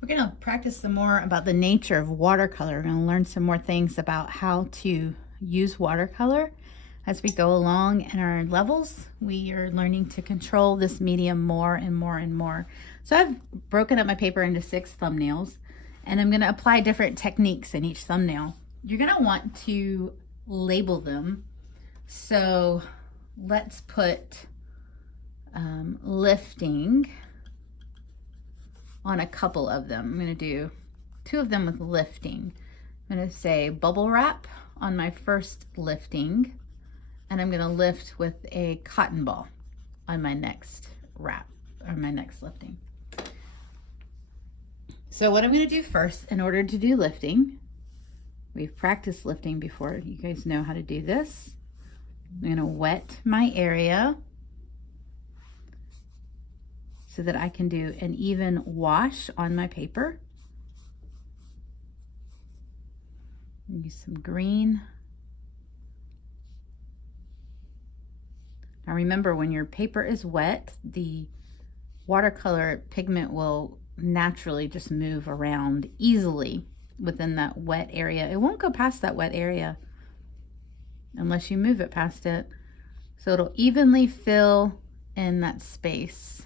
We're going to practice some more about the nature of watercolor. We're going to learn some more things about how to use watercolor as we go along in our levels. We are learning to control this medium more and more and more. So I've broken up my paper into 6 thumbnails, and I'm going to apply different techniques in each thumbnail. You're going to want to label them. So let's put lifting on a couple of them. I'm going to do 2 of them with lifting. I'm going to say bubble wrap on my first lifting, and I'm going to lift with a cotton ball on my next wrap, or my next lifting. So what I'm going to do first, in order to do lifting, we've practiced lifting before, you guys know how to do this. I'm going to wet my area so that I can do an even wash on my paper. Use some green. Now remember, when your paper is wet, the watercolor pigment will naturally just move around easily within that wet area. It won't go past that wet area unless you move it past it. So it'll evenly fill in that space.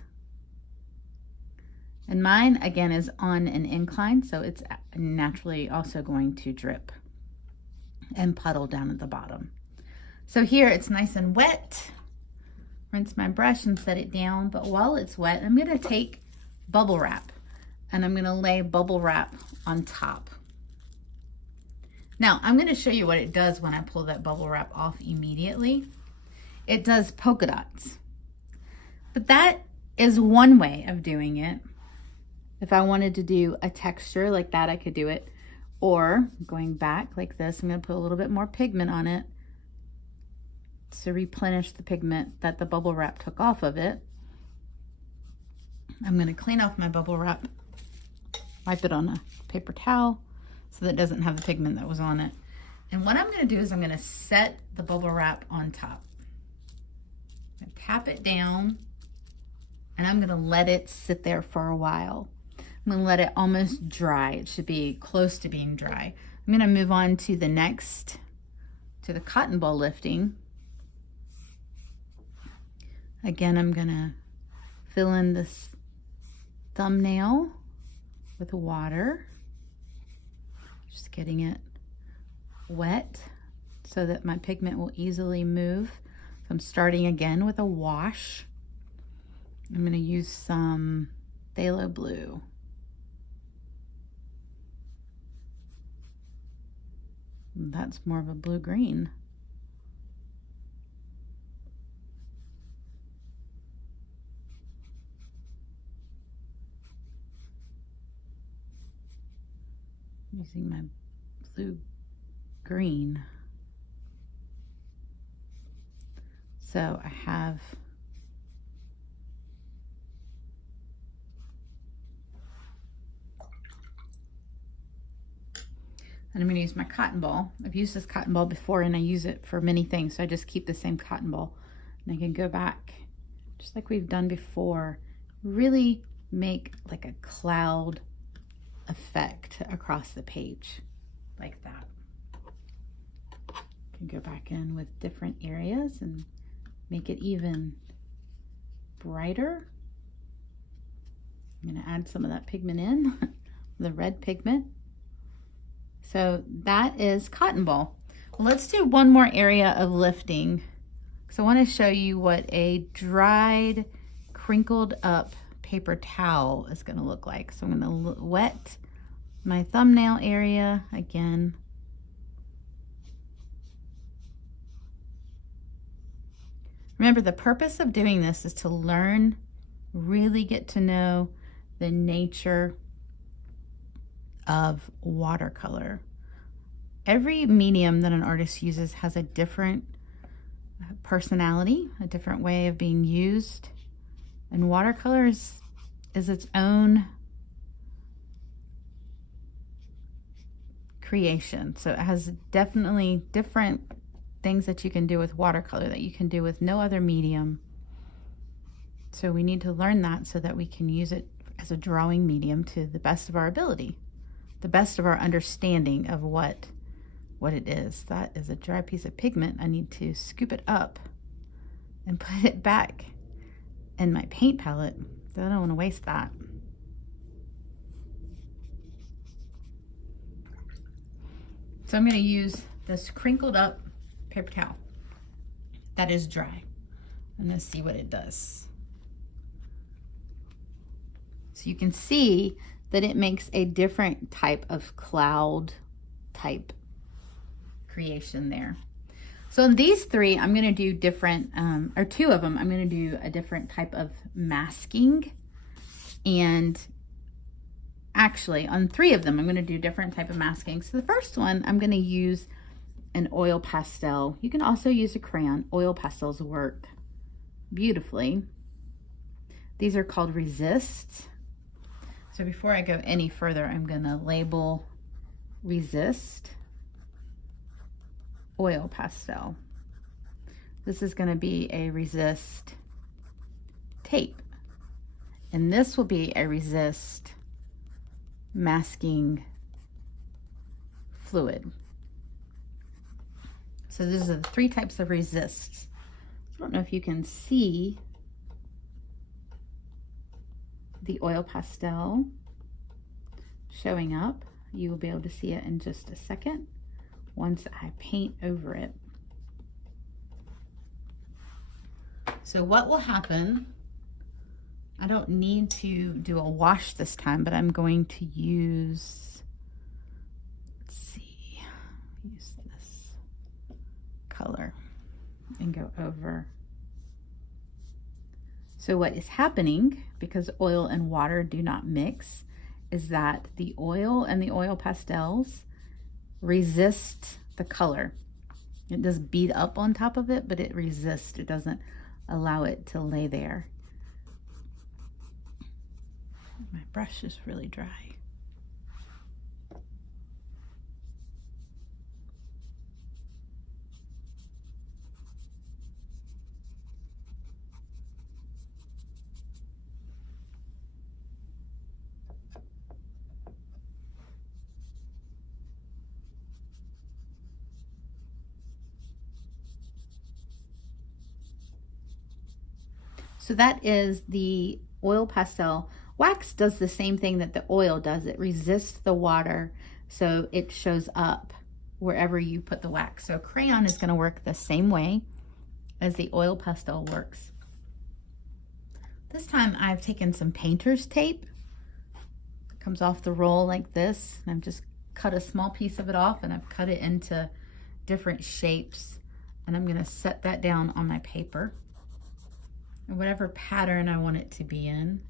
And mine, again, is on an incline, so it's naturally also going to drip and puddle down at the bottom. So here it's nice and wet. Rinse my brush and set it down, but while it's wet, I'm gonna take bubble wrap and I'm gonna lay bubble wrap on top. Now, I'm gonna show you what it does when I pull that bubble wrap off immediately. It does polka dots, but that is one way of doing it. If I wanted to do a texture like that, I could do it. Or going back like this, I'm gonna put a little bit more pigment on it to replenish the pigment that the bubble wrap took off of it. I'm gonna clean off my bubble wrap, wipe it on a paper towel so that it doesn't have the pigment that was on it. And what I'm gonna do is I'm gonna set the bubble wrap on top. I'm gonna tap it down and I'm gonna let it sit there for a while. I'm gonna let it almost dry. It should be close to being dry. I'm gonna move on to the next, to the cotton ball lifting. Again, I'm gonna fill in this thumbnail with water, just getting it wet so that my pigment will easily move. So I'm starting again with a wash. I'm gonna use some phthalo blue. That's more of a blue-green. Using my blue-green. So I have and I'm going to use my cotton ball. I've used this cotton ball before and I use it for many things, so I just keep the same cotton ball. And I can go back, just like we've done before, really make like a cloud effect across the page, like that. Can go back in with different areas and make it even brighter. I'm going to add some of that pigment in, the red pigment. So that is cotton ball. Well, let's do one more area of lifting. So I want to show you what a dried, crinkled up paper towel is going to look like. So I'm going to wet my thumbnail area again. Remember, the purpose of doing this is to learn, really get to know the nature of watercolor. Every medium that an artist uses has a different personality, a different way of being used, and watercolor is its own creation. So it has definitely different things that you can do with watercolor that you can do with no other medium. So we need to learn that so that we can use it as a drawing medium to the best of our ability, the best of our understanding of what it is. That is a dry piece of pigment. I need to scoop it up and put it back in my paint palette. I don't want to waste that. So I'm going to use this crinkled up paper towel that is dry. I'm going to see what it does. So you can see that it makes a different type of cloud type creation there. So in these three, I'm going to do different, or two of them, I'm going to do a different type of masking. And actually on three of them, I'm going to do different type of masking. So the first one, I'm going to use an oil pastel. You can also use a crayon. Oil pastels work beautifully. These are called Resist. So before I go any further, I'm going to label Resist Oil Pastel. This is going to be a Resist tape. And this will be a Resist masking fluid. So these are the three types of resists. I don't know if you can see the oil pastel showing up. You will be able to see it in just a second once I paint over it. So what will happen, I don't need to do a wash this time, but I'm going to use, let's see, use this color and go over. So what is happening, because oil and water do not mix, is that the oil and the oil pastels resist the color. It does bead up on top of it, but it resists. It doesn't allow it to lay there. My brush is really dry. So that is the oil pastel. Wax does the same thing that the oil does. It resists the water, so it shows up wherever you put the wax. So crayon is going to work the same way as the oil pastel works. This time I've taken some painter's tape. It comes off the roll like this, and I've just cut a small piece of it off, and I've cut it into different shapes, and I'm going to set that down on my paper, whatever pattern I want it to be in.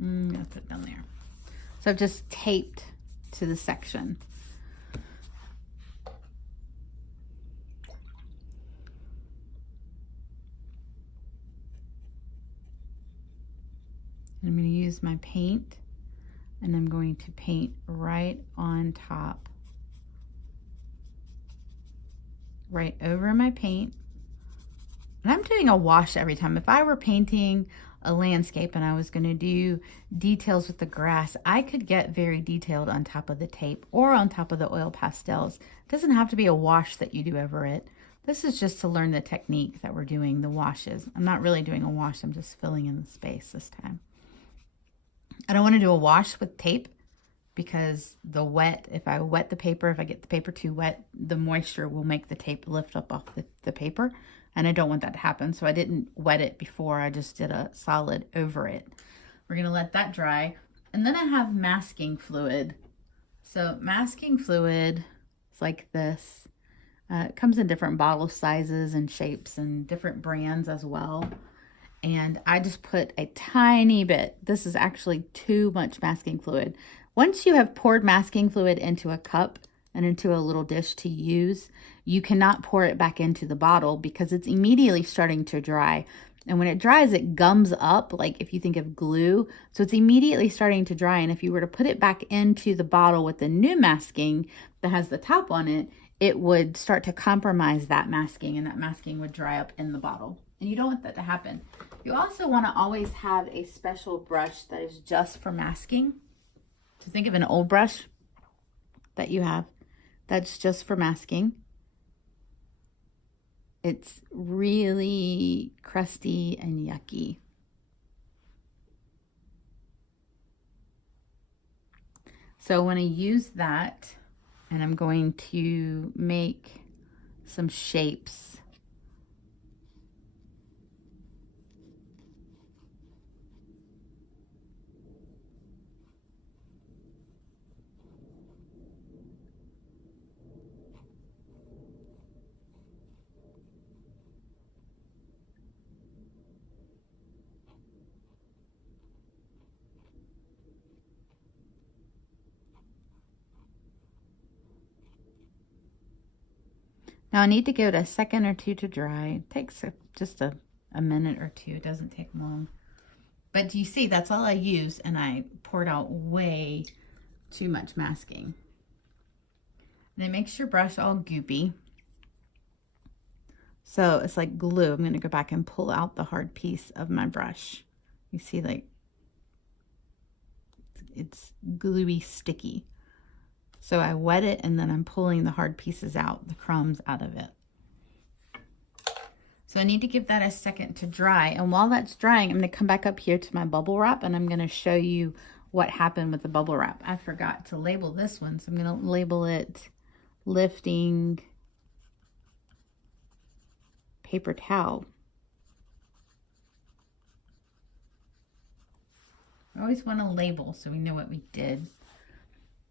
I'm gonna put it down there. So I've just taped to the section. I'm going to use my paint, and I'm going to paint right on top, right over my paint. And I'm doing a wash every time. If I were painting a landscape and I was going to do details with the grass, I could get very detailed on top of the tape or on top of the oil pastels. It doesn't have to be a wash that you do over it. This is just to learn the technique that we're doing the washes. I'm not really doing a wash, I'm just filling in the space this time. I don't want to do a wash with tape because the wet, if I wet the paper, if I get the paper too wet, the moisture will make the tape lift up off the paper. And I don't want that to happen. So I didn't wet it before. I just did a solid over it. We're going to let that dry. And then I have masking fluid. So masking fluid is like this. It comes in different bottle sizes and shapes and different brands as well. And I just put a tiny bit. This is actually too much masking fluid. Once you have poured masking fluid into a cup and into a little dish to use, you cannot pour it back into the bottle because it's immediately starting to dry. And when it dries, it gums up, like if you think of glue. So it's immediately starting to dry. And if you were to put it back into the bottle with the new masking that has the top on it, it would start to compromise that masking, and that masking would dry up in the bottle. And you don't want that to happen. You also want to always have a special brush that is just for masking. So think of an old brush that you have that's just for masking. It's really crusty and yucky. So I want to use that, and I'm going to make some shapes. Now I need to give it a second or two to dry. It takes just a minute or two. It doesn't take long. But do you see, that's all I use, and I poured out way too much masking. And it makes your brush all goopy. So it's like glue. I'm going to go back and pull out the hard piece of my brush. You see, like, it's gluey, sticky. So I wet it, and then I'm pulling the hard pieces out, the crumbs out of it. So I need to give that a second to dry. And while that's drying, I'm going to come back up here to my bubble wrap, and I'm going to show you what happened with the bubble wrap. I forgot to label this one, so I'm going to label it lifting paper towel. I always want to label so we know what we did.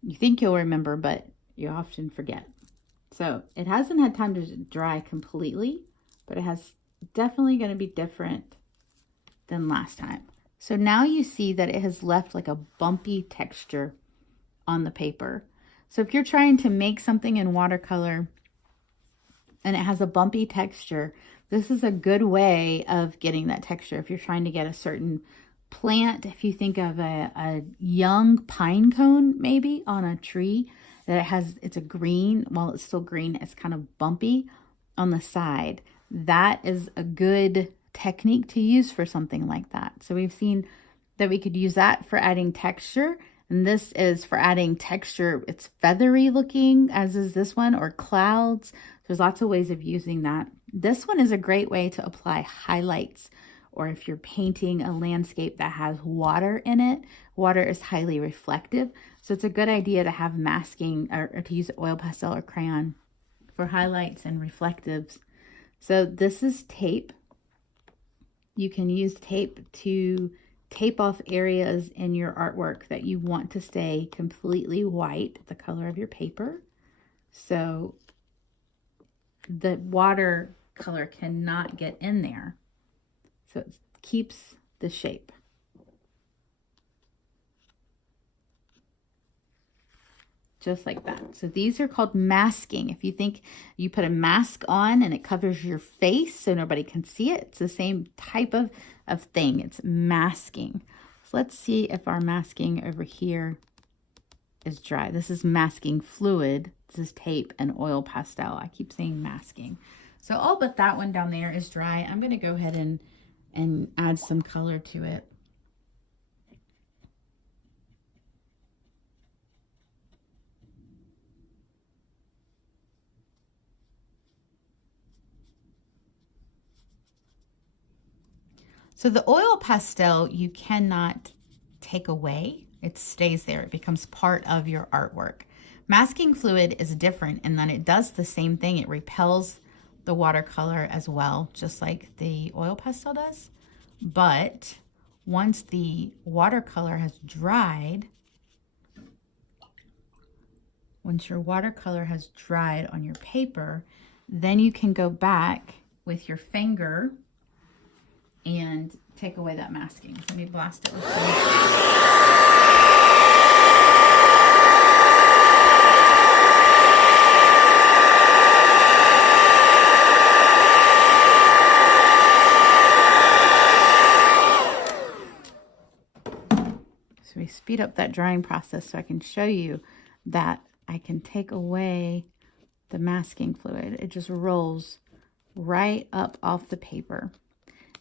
You think you'll remember, but you often forget. So it hasn't had time to dry completely, but it has definitely going to be different than last time. So now you see that it has left like a bumpy texture on the paper. So if you're trying to make something in watercolor and it has a bumpy texture, this is a good way of getting that texture. If you're trying to get a certain plant, if you think of a young pine cone maybe on a tree, that it's a green, while it's still green, it's kind of bumpy on the side. That is a good technique to use for something like that. So we've seen that we could use that for adding texture, and this is for adding texture. It's feathery looking, as is this one, or clouds. There's lots of ways of using that. This one is a great way to apply highlights, or if you're painting a landscape that has water in it. Water is highly reflective, so it's a good idea to have masking or to use oil pastel or crayon for highlights and reflectives. So this is tape. You can use tape to tape off areas in your artwork that you want to stay completely white, the color of your paper. So the watercolor cannot get in there. So it keeps the shape. Just like that. So these are called masking. If you think you put a mask on and it covers your face so nobody can see it, it's the same type of thing. It's masking. So let's see if our masking over here is dry. This is masking fluid. This is tape and oil pastel. I keep saying masking. So all but that one down there is dry. I'm going to go ahead and add some color to it. So the oil pastel, you cannot take away. It stays there. It becomes part of your artwork. Masking fluid is different in that it does the same thing. It repels the watercolor as well, just like the oil pastel does. But once the watercolor has dried, once your watercolor has dried on your paper, then you can go back with your finger and take away that masking. So let me blast it with some. So we speed up that drying process so I can show you that I can take away the masking fluid. It just rolls right up off the paper.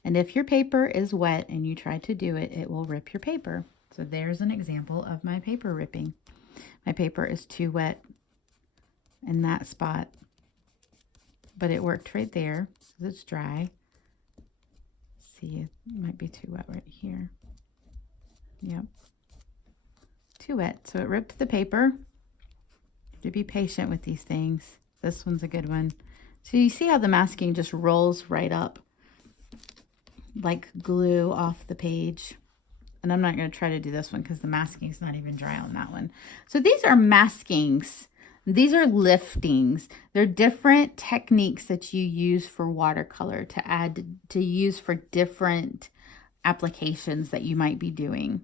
And if your paper is wet and you try to do it, it will rip your paper. So there's an example of my paper ripping. My paper is too wet in that spot, but it worked right there because it's dry. See, it might be too wet right here. Yep. Too wet, so it ripped the paper. You have to be patient with these things. This one's a good one. So you see how the masking just rolls right up like glue off the page. And I'm not going to try to do this one because the masking is not even dry on that one. So these are maskings. These are liftings. They're different techniques that you use for watercolor to use for different applications that you might be doing.